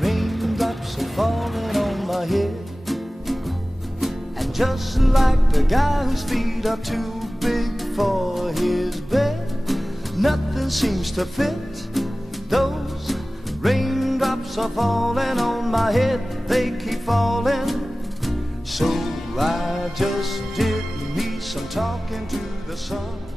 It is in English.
Raindrops are falling on my head, and just like the guy whose feet are too big for his bed, nothing seems to fit. Those raindrops are falling on my head, they keep falling. So I just did me some talking to the sun.